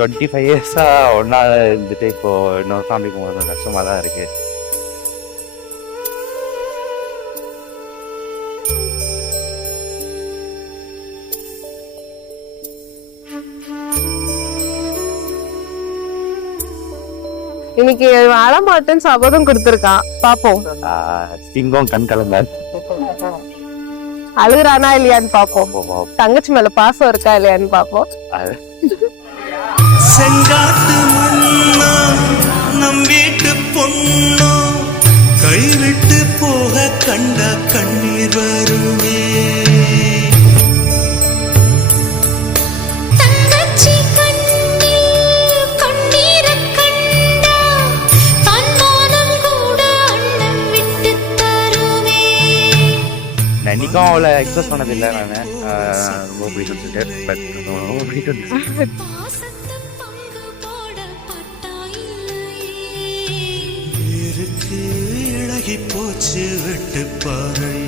25 இயர்ஸா ஒன்னா இருந்துட்டு இப்போ இன்னொரு ஃபேமிலிக்கு போகிறது கஷ்டமா தான் இருக்கு. இன்னைக்கு அழமாட்டேன்னு சபதம் கொடுத்துருக்கான், பாப்போம். சிங்கம் கண் கலந்தார். அழுகுறானா இல்லையான்னு பாப்போம். தங்கச்சி மேல பாசம் இருக்கா இல்லையான்னு பாப்போம். செங்காட்டு மண்ணா நம் வீட்டு பொண்ணோ கைவிட்டு போக கண்ட கண்ணீர் வருமே. இன்னைக்கும் அவளை எக்ஸ்பிரஸ் பண்ணதில்லை நான். ரொம்ப பிடிக்கும் சொல்லிட்டு பட் ரொம்ப பிடிக்கும். இழகி போச்சு விட்டு பாறை